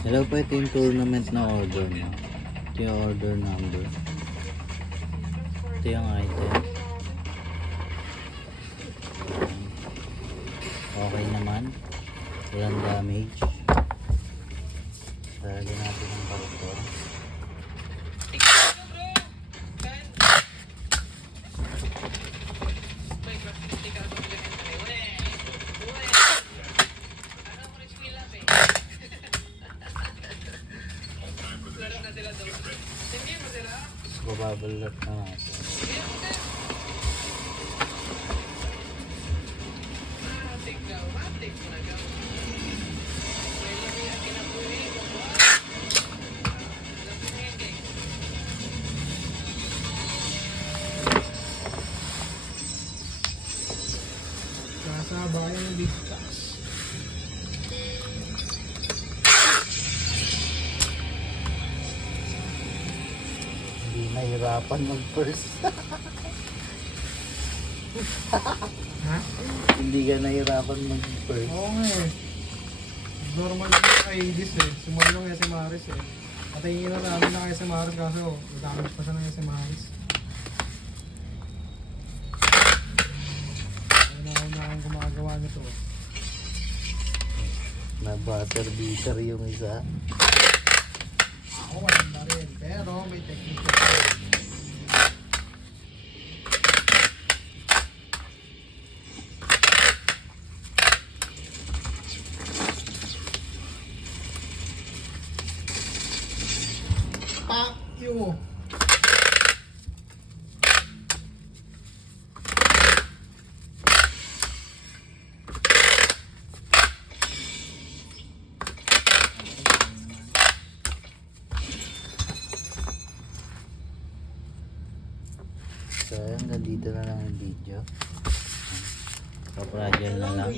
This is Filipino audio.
Hello po, ito yung tournament na order nyo. Ito yung order number. Ito yung item. Okay naman. Walang damage. Lagyan natin ang karton. So, babalat na natin. Nasa bayan ng Distas. Hindi nahirapan mag-first. Ha? Hindi ka nahirapan mag-first. Oo nga eh. Normal yung kay Aegis eh. Sumali ng SM Maris eh. Patingin na namin na kay SM Maris kaso damage pa siya ng SM Maris. Ayun na akong gumagawa nito. Na butter beater yung isa. Ako walang na rin. Pero may technique. Pak you. So, hanggang dito na lang yung video. Papragel na lang.